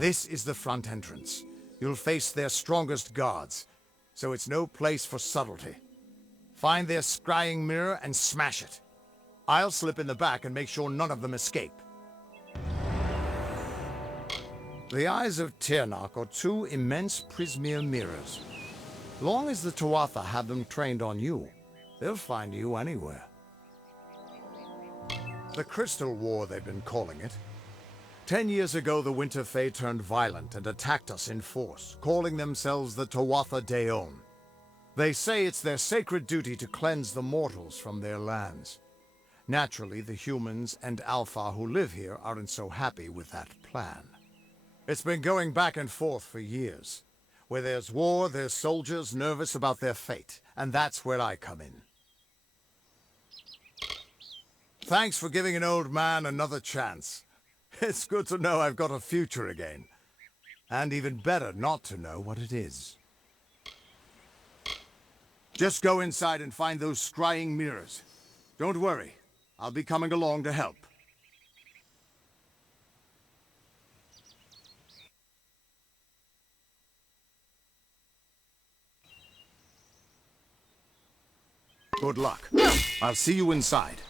This is the front entrance. You'll face their strongest guards, so it's no place for subtlety. Find their scrying mirror and smash it. I'll slip in the back and make sure none of them escape. The eyes of Tirnak are two immense prismere mirrors. Long as the Tuatha have them trained on you, they'll find you anywhere. The Crystal War, they've been calling it. 10 years ago, the Winter Fae turned violent and attacked us in force, calling themselves the Tuatha Daon. They say it's their sacred duty to cleanse the mortals from their lands. Naturally, the humans and Alpha who live here aren't so happy with that plan. It's been going back and forth for years. Where there's war, there's soldiers nervous about their fate, and that's where I come in. Thanks for giving an old man another chance. It's good to know I've got a future again. And even better not to know what it is. Just go inside and find those scrying mirrors. Don't worry, I'll be coming along to help. Good luck. I'll see you inside.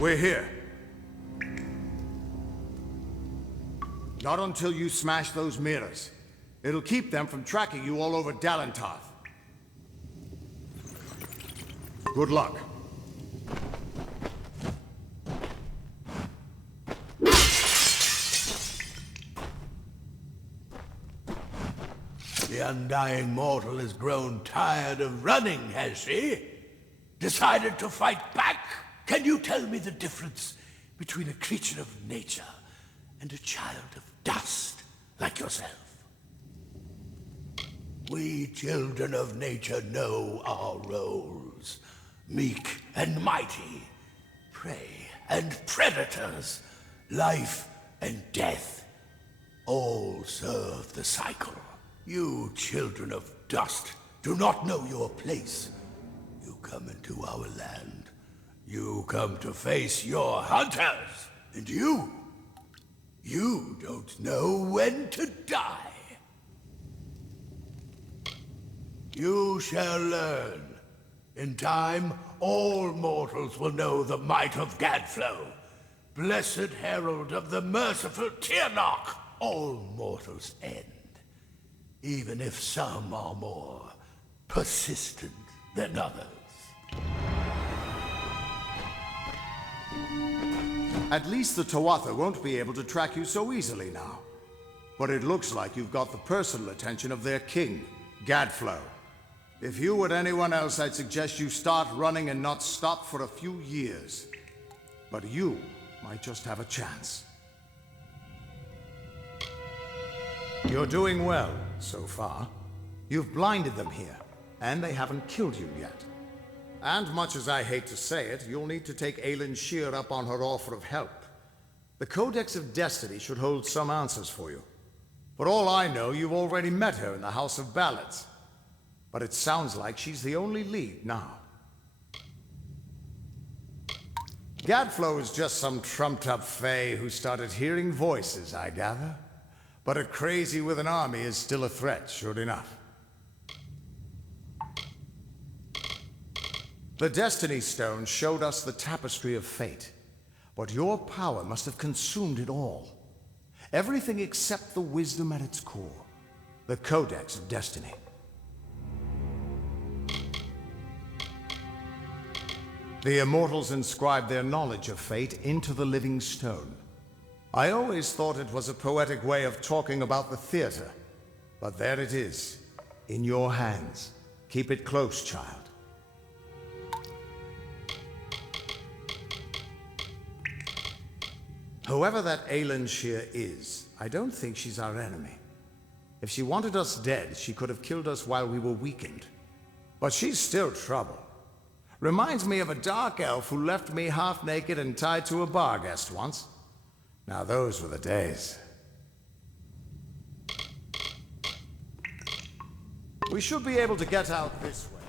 We're here. Not until you smash those mirrors. It'll keep them from tracking you all over Dalentarth. Good luck. The undying mortal has grown tired of running, has she? Decided to fight back? Can you tell me the difference between a creature of nature and a child of dust like yourself? We children of nature know our roles. Meek and mighty, prey and predators, life and death, all serve the cycle. You children of dust do not know your place. You come into our land. You come to face your hunters. And you don't know when to die. You shall learn. In time, all mortals will know the might of Gadflow, blessed herald of the merciful Tyrnok. All mortals end, even if some are more persistent than others. At least the Tuatha won't be able to track you so easily now. But it looks like you've got the personal attention of their king, Gadflow. If you were anyone else, I'd suggest you start running and not stop for a few years. But you might just have a chance. You're doing well, so far. You've blinded them here, and they haven't killed you yet. And much as I hate to say it, you'll need to take Aelin Shear up on her offer of help. The Codex of Destiny should hold some answers for you. For all I know, you've already met her in the House of Ballads. But it sounds like she's the only lead now. Gadflow is just some trumped-up fae who started hearing voices, I gather. But a crazy with an army is still a threat, sure enough. The Destiny Stone showed us the tapestry of fate, but your power must have consumed it all. Everything except the wisdom at its core, the Codex of Destiny. The Immortals inscribed their knowledge of fate into the living stone. I always thought it was a poetic way of talking about the theater, but there it is, in your hands. Keep it close, child. Whoever that Aelin Shear is, I don't think she's our enemy. If she wanted us dead, she could have killed us while we were weakened. But she's still trouble. Reminds me of a dark elf who left me half naked and tied to a bar guest once. Now those were the days. We should be able to get out this way.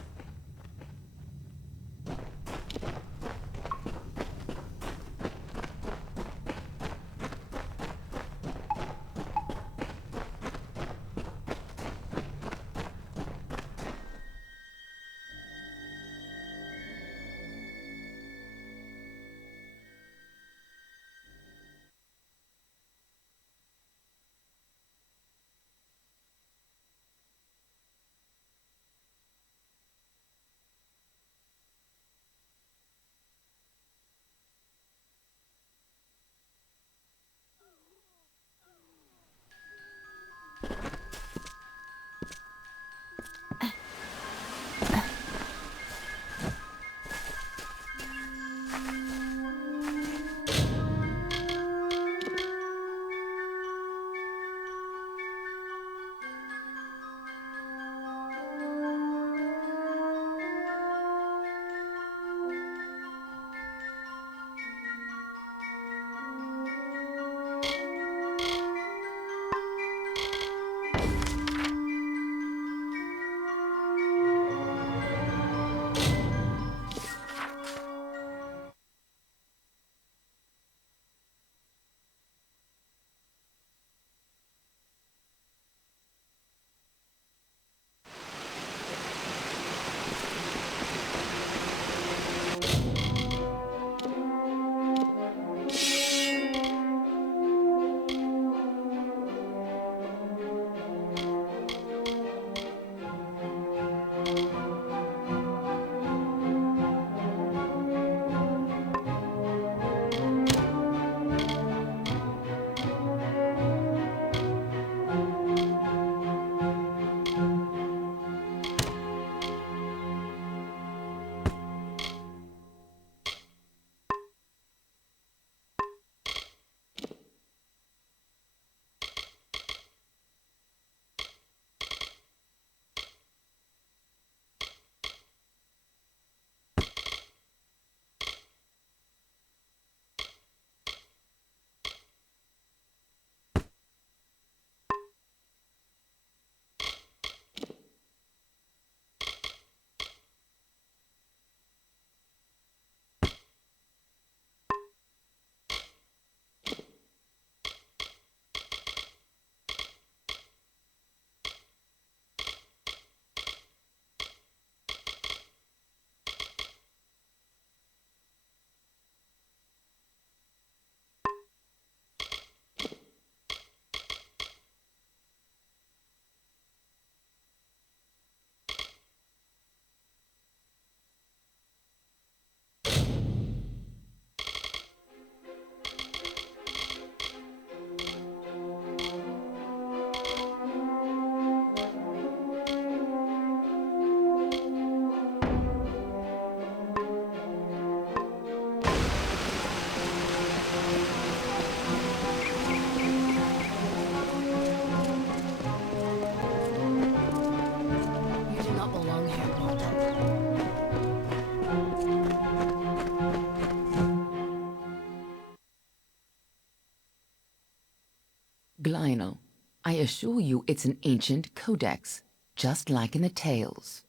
Lionel, I assure you it's an ancient codex, just like in the tales.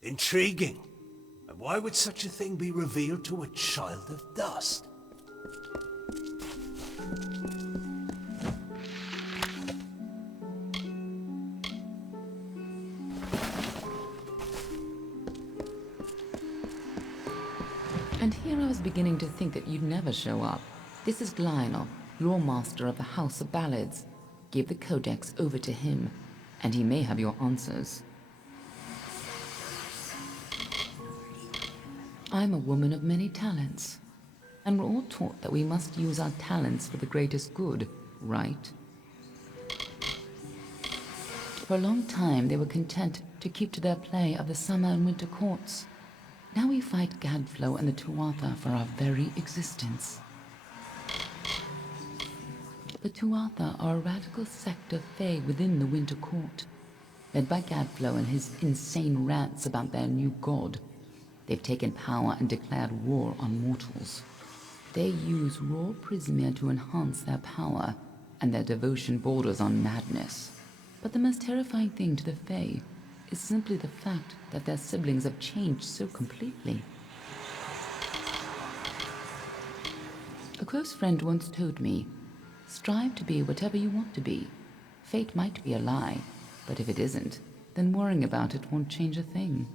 Intriguing. And why would such a thing be revealed to a child of dust? And here I was beginning to think that you'd never show up. This is Lionel, lore master of the House of Ballads. Give the codex over to him, and he may have your answers. I'm a woman of many talents, and we're all taught that we must use our talents for the greatest good, right? For a long time they were content to keep to their play of the summer and winter courts. Now we fight Gadflow and the Tuatha for our very existence. The Tuatha are a radical sect of Fae within the Winter Court, led by Gadflow and his insane rants about their new god. They've taken power and declared war on mortals. They use raw prismia to enhance their power, and their devotion borders on madness. But the most terrifying thing to the Fae is simply the fact that their siblings have changed so completely. A close friend once told me, strive to be whatever you want to be. Fate might be a lie, but if it isn't, then worrying about it won't change a thing.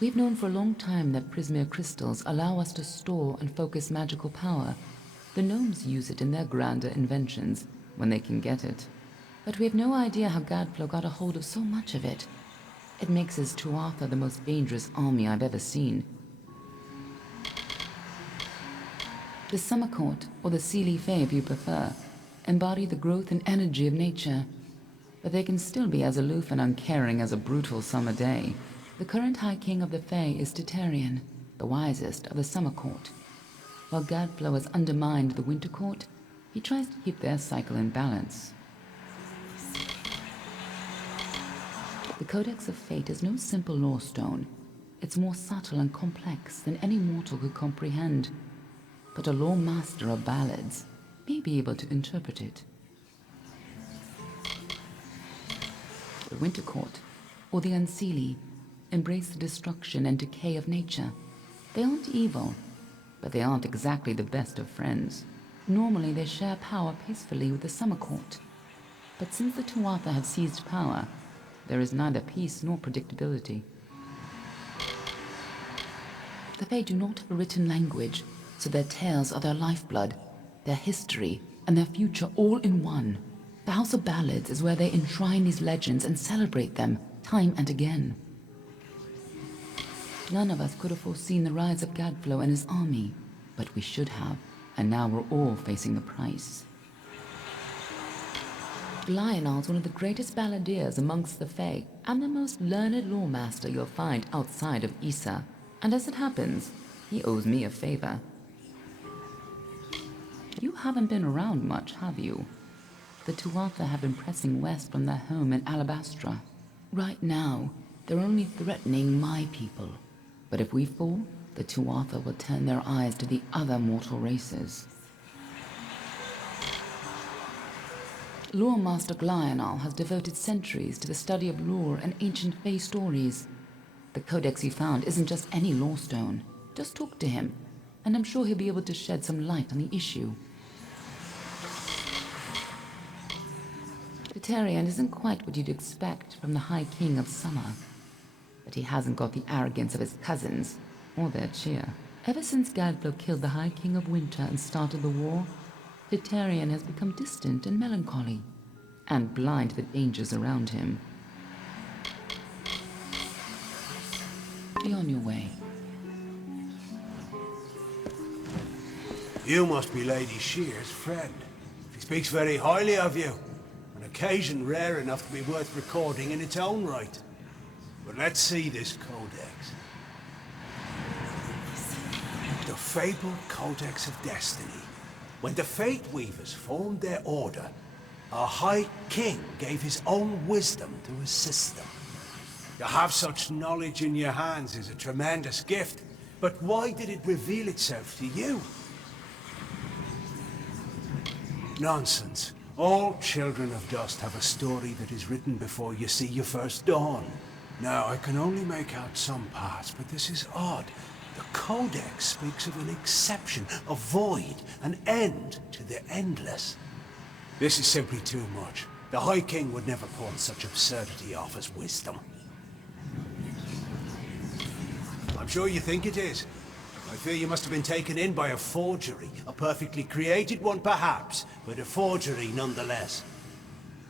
We've known for a long time that prismia crystals allow us to store and focus magical power. The gnomes use it in their grander inventions, when they can get it. But we have no idea how Gadflow got a hold of so much of it. It makes his Tuatha the most dangerous army I've ever seen. The Summer Court, or the Seelie Fae if you prefer, embody the growth and energy of nature, but they can still be as aloof and uncaring as a brutal summer day. The current High King of the Fae is Titarian, the wisest of the Summer Court. While Gadflow has undermined the Winter Court, he tries to keep their cycle in balance. The Codex of Fate is no simple lore stone. It's more subtle and complex than any mortal could comprehend. But a lore master of ballads may be able to interpret it. The Winter Court, or the Unseelie, embrace the destruction and decay of nature. They aren't evil, but they aren't exactly the best of friends. Normally they share power peacefully with the Summer Court. But since the Tuatha have seized power, there is neither peace nor predictability. The Fae do not have a written language, so their tales are their lifeblood, their history, and their future all in one. The House of Ballads is where they enshrine these legends and celebrate them time and again. None of us could have foreseen the rise of Gadflow and his army, but we should have, and now we're all facing the price. Lionel's one of the greatest balladeers amongst the Fae, and the most learned lore master you'll find outside of Issa. And as it happens, he owes me a favor. You haven't been around much, have you? The Tuatha have been pressing west from their home in Alabastra. Right now, they're only threatening my people. But if we fall, the Tuatha will turn their eyes to the other mortal races. Lore Master Lionel has devoted centuries to the study of lore and ancient Fae stories. The codex he found isn't just any lore stone. Just talk to him, and I'm sure he'll be able to shed some light on the issue. Titarian isn't quite what you'd expect from the High King of Summer, but he hasn't got the arrogance of his cousins, or their cheer. Ever since Gadflow killed the High King of Winter and started the war, Titarian has become distant and melancholy, and blind to the dangers around him. Be on your way. You must be Lady Shear's friend. She speaks very highly of you. An occasion rare enough to be worth recording in its own right. But let's see this codex. The fabled Codex of Destiny. When the Fate Weavers formed their order, our High King gave his own wisdom to assist them. To have such knowledge in your hands is a tremendous gift, but why did it reveal itself to you? Nonsense. All children of dust have a story that is written before you see your first dawn. Now, I can only make out some parts, but this is odd. The Codex speaks of an exception, a void, an end to the endless. This is simply too much. The High King would never pawn such absurdity off as wisdom. I'm sure you think it is. I fear you must have been taken in by a forgery. A perfectly created one, perhaps, but a forgery nonetheless.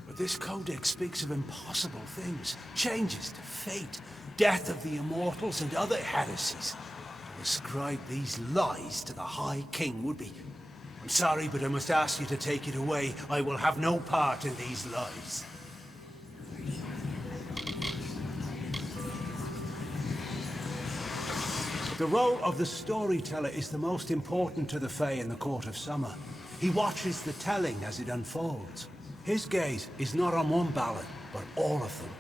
But this codex speaks of impossible things, changes to fate, death of the immortals, and other heresies. To ascribe these lies to the High King would be... I'm sorry, but I must ask you to take it away. I will have no part in these lies. The role of the storyteller is the most important to the Fae in the Court of Summer. He watches the telling as it unfolds. His gaze is not on one ballad, but all of them.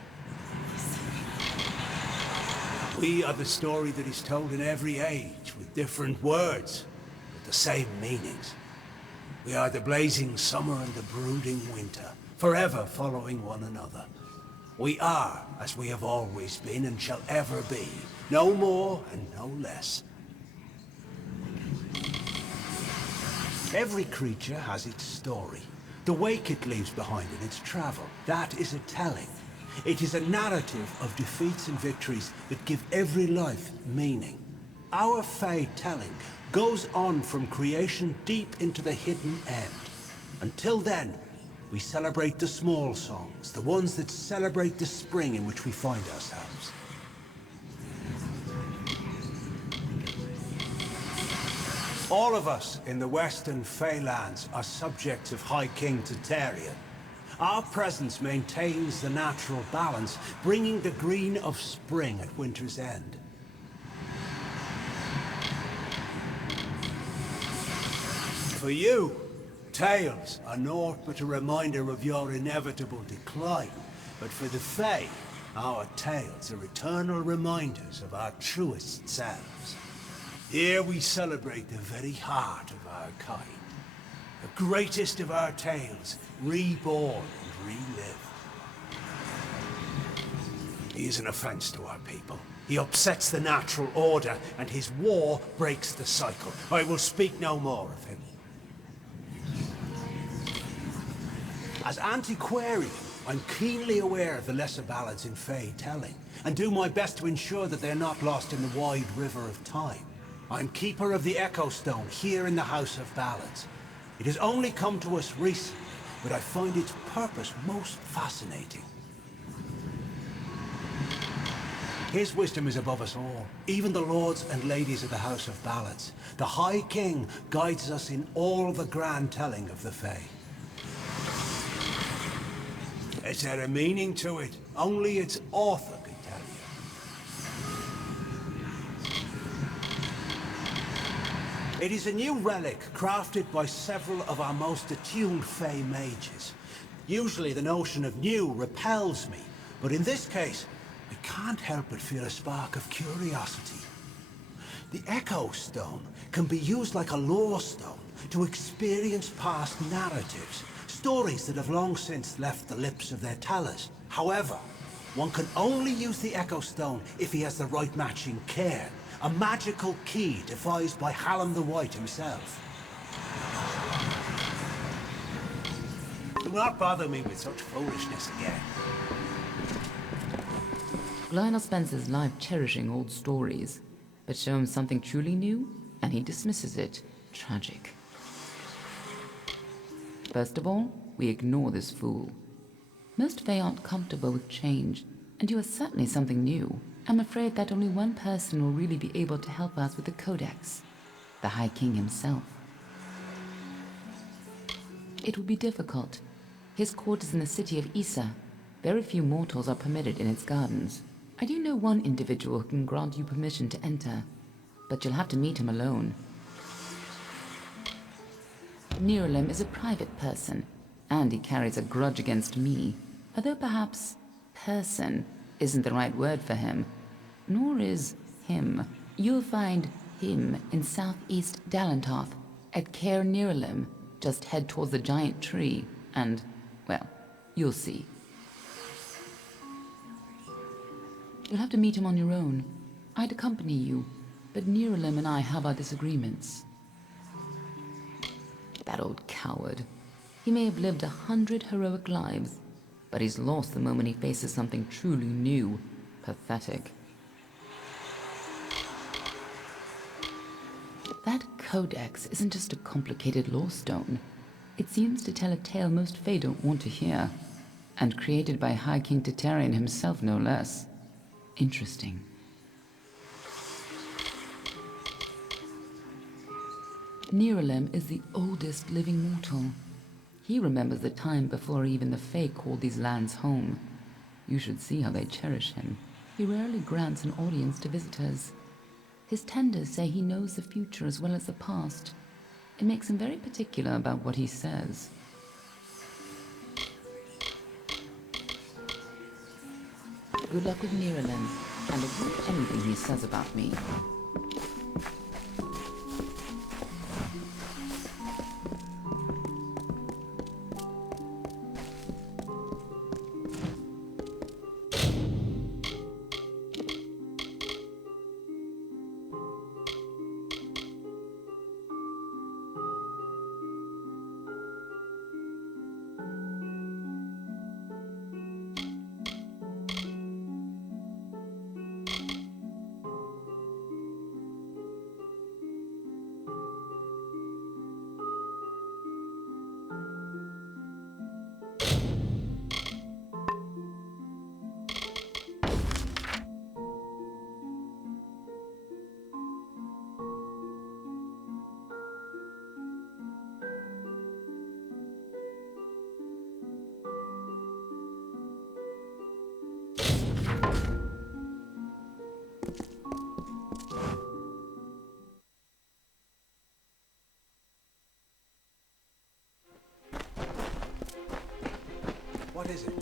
We are the story that is told in every age, with different words, but the same meanings. We are the blazing summer and the brooding winter, forever following one another. We are as we have always been and shall ever be, no more and no less. Every creature has its story. The wake it leaves behind in its travel, that is a telling. It is a narrative of defeats and victories that give every life meaning. Our Fae telling goes on from creation deep into the hidden end. Until then, we celebrate the small songs, the ones that celebrate the spring in which we find ourselves. All of us in the western Feylands are subjects of High King Tatarian. Our presence maintains the natural balance, bringing the green of spring at winter's end. For you, tales are naught but a reminder of your inevitable decline. But for the Fae, our tales are eternal reminders of our truest selves. Here we celebrate the very heart of our kind. The greatest of our tales, reborn and relived. He is an offense to our people. He upsets the natural order, and his war breaks the cycle. I will speak no more of him. As antiquarian, I'm keenly aware of the lesser ballads in Fae telling, and do my best to ensure that they're not lost in the wide river of time. I'm keeper of the Echo Stone here in the House of Ballads. It has only come to us recently, but I find its purpose most fascinating. His wisdom is above us all, even the lords and ladies of the House of Ballads. The High King guides us in all the grand telling of the Fae. Is there a meaning to it? Only its author can tell you. It is a new relic crafted by several of our most attuned Fae mages. Usually the notion of new repels me, but in this case, I can't help but feel a spark of curiosity. The Echo Stone can be used like a lore stone to experience past narratives, stories that have long since left the lips of their tellers. However, one can only use the Echo Stone if he has the right matching cairn, a magical key devised by Hallam the White himself. Do not bother me with such foolishness again. Lionel spends his life cherishing old stories, but show him something truly new, and he dismisses it. Tragic. First of all, we ignore this fool. Most Fae aren't comfortable with change, and you are certainly something new. I'm afraid that only one person will really be able to help us with the Codex, the High King himself. It will be difficult. His court is in the city of Issa. Very few mortals are permitted in its gardens. I do know one individual who can grant you permission to enter, but you'll have to meet him alone. Niralim is a private person, and he carries a grudge against me, although perhaps person isn't the right word for him, nor is him. You'll find him in southeast Dalantoth at Caer Niralim. Just head towards the giant tree and, well, you'll see. You'll have to meet him on your own. I'd accompany you, but Nerolim and I have our disagreements. That old coward. He may have lived 100 heroic lives, but he's lost the moment he faces something truly new. Pathetic. That codex isn't just a complicated lore stone. It seems to tell a tale most Fae don't want to hear, and created by High King Tatarian himself, no less. Interesting. Nerolim is the oldest living mortal. He remembers the time before even the Fae called these lands home. You should see how they cherish him. He rarely grants an audience to visitors. His tenders say he knows the future as well as the past. It makes him very particular about what he says. Good luck with Nerolim, and avoid anything he says about me. What is it?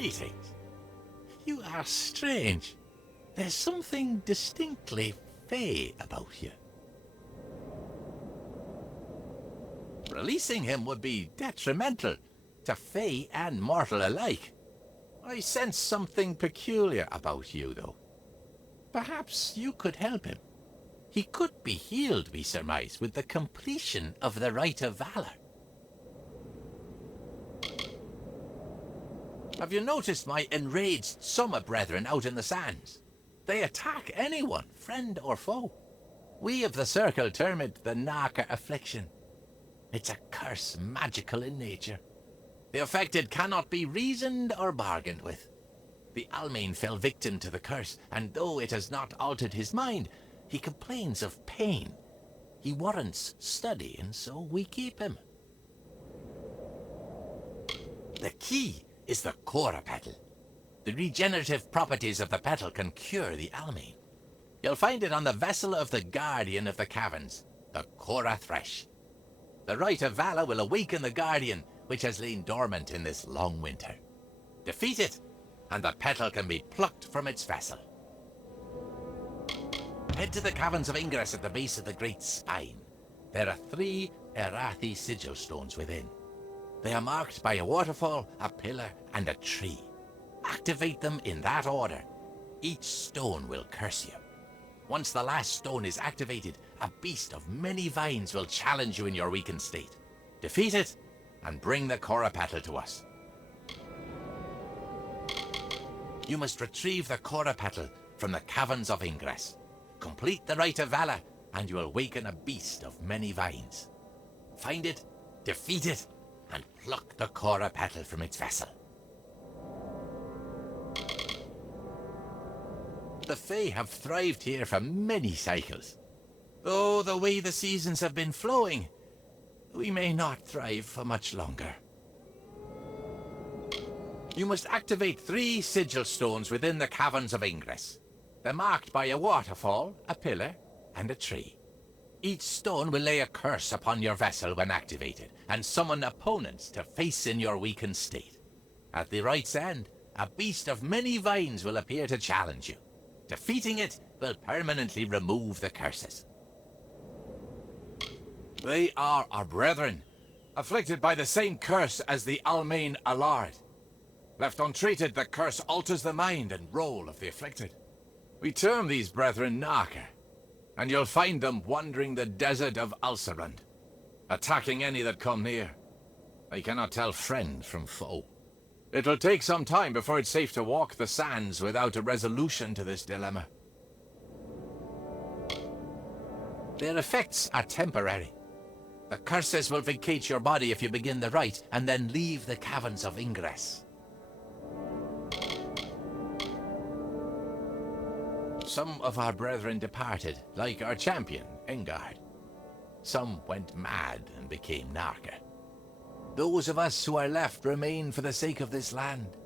Greetings. You are strange. There's something distinctly fey about you. Releasing him would be detrimental to fey and mortal alike. I sense something peculiar about you, though. Perhaps you could help him. He could be healed, we surmise, with the completion of the Rite of Valor. Have you noticed my enraged summer brethren out in the sands? They attack anyone, friend or foe. We of the Circle term it the Narca Affliction. It's a curse magical in nature. The affected cannot be reasoned or bargained with. The Almain fell victim to the curse, and though it has not altered his mind, he complains of pain. He warrants study, and so we keep him. The key is the Cora Petal. The regenerative properties of the petal can cure the Almain. You'll find it on the vessel of the Guardian of the Caverns, the Cora Thresh. The Rite of Valor will awaken the Guardian, which has lain dormant in this long winter. Defeat it, and the petal can be plucked from its vessel. Head to the Caverns of Ingress at the base of the Great Spine. There are 3 Erathi sigil stones within. They are marked by a waterfall, a pillar, and a tree. Activate them in that order. Each stone will curse you. Once the last stone is activated, a beast of many vines will challenge you in your weakened state. Defeat it, and bring the Cora Petal to us. You must retrieve the Cora Petal from the Caverns of Ingress. Complete the Rite of Valor, and you will awaken a beast of many vines. Find it, defeat it, and pluck the Cora Petal from its vessel. The Fae have thrived here for many cycles. Though the way the seasons have been flowing, we may not thrive for much longer. You must activate 3 sigil stones within the Caverns of Ingress. They're marked by a waterfall, a pillar, and a tree. Each stone will lay a curse upon your vessel when activated, and summon opponents to face in your weakened state. At the rite's end, a beast of many vines will appear to challenge you. Defeating it will permanently remove the curses. They are our brethren, afflicted by the same curse as the Almain Allard. Left untreated, the curse alters the mind and role of the afflicted. We term these brethren Narca, and you'll find them wandering the desert of Alcerund, attacking any that come near. They cannot tell friend from foe. It'll take some time before it's safe to walk the sands without a resolution to this dilemma. Their effects are temporary. The curses will vacate your body if you begin the rite, and then leave the Caverns of Ingress. Some of our brethren departed, like our champion, Engard. Some went mad and became Narca. Those of us who are left remain for the sake of this land.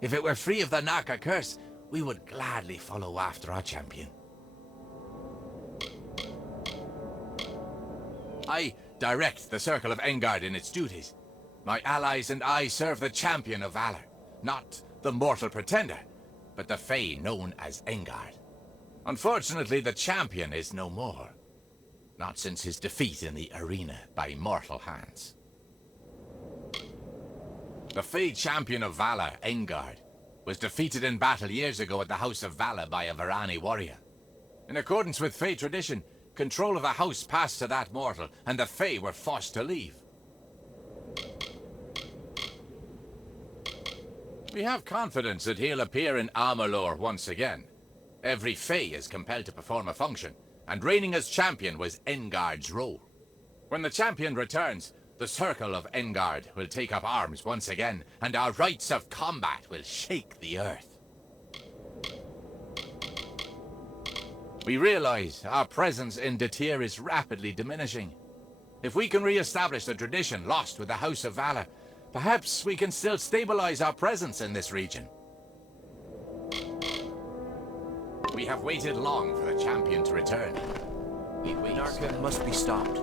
If it were free of the Narca curse, we would gladly follow after our champion. I direct the Circle of Engard in its duties. My allies and I serve the champion of valor, not the mortal pretender, but the Fae known as Engard. Unfortunately, the champion is no more. Not since his defeat in the arena by mortal hands. The Fae champion of valor, Engard, was defeated in battle years ago at the House of Valor by a Varani warrior. In accordance with Fae tradition, control of the house passed to that mortal, and the Fae were forced to leave. We have confidence that he'll appear in Amalur once again. Every Fae is compelled to perform a function, and reigning as champion was Engard's role. When the champion returns, the Circle of Engard will take up arms once again, and our rites of combat will shake the earth. We realize our presence in Datir is rapidly diminishing. If we can re-establish the tradition lost with the House of Valor, perhaps we can still stabilize our presence in this region. We have waited long for the champion to return. Narca must be stopped.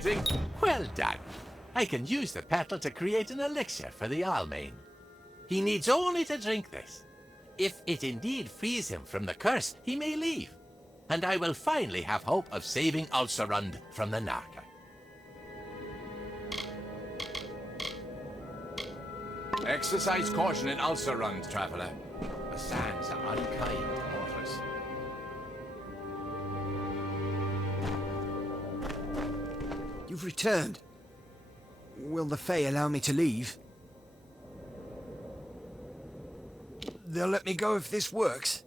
greeting. Well done. I can use the petal to create an elixir for the Almain. He needs only to drink this. If it indeed frees him from the curse, he may leave. And I will finally have hope of saving Ulcerund from the Narca. Exercise caution in Ulcerund, traveler. The sands are unkind to mortals. You've returned. Will the Fae allow me to leave? They'll let me go if this works.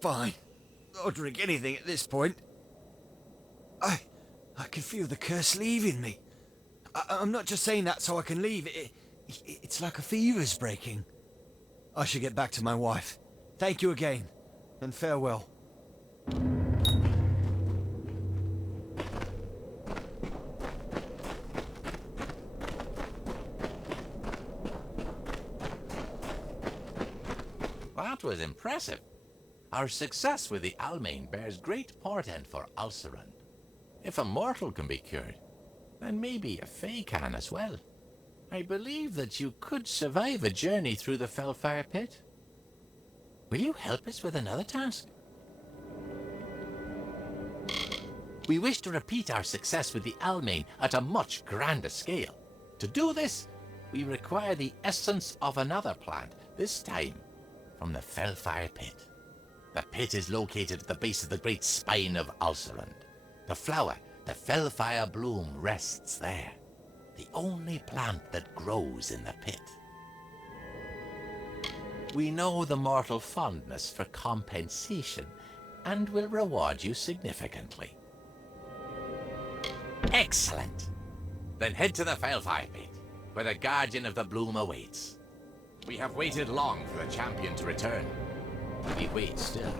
Fine. I'll drink anything at this point. I can feel the curse leaving me. I'm not just saying that so I can leave. It's like a fever's breaking. I should get back to my wife. Thank you again, and farewell. That was impressive. Our success with the Almain bears great portent for Ulcerund. If a mortal can be cured, then maybe a Fae can as well. I believe that you could survive a journey through the Fellfire Pit. Will you help us with another task? We wish to repeat our success with the Almain at a much grander scale. To do this, we require the essence of another plant, this time from the Fellfire Pit. The pit is located at the base of the great spine of Ulcerund. The flower, the Fellfire bloom, rests there. The only plant that grows in the pit. We know the mortal fondness for compensation and will reward you significantly. Excellent! Then head to the Fellfire Pit, where the Guardian of the Bloom awaits. We have waited long for the champion to return. We wait still.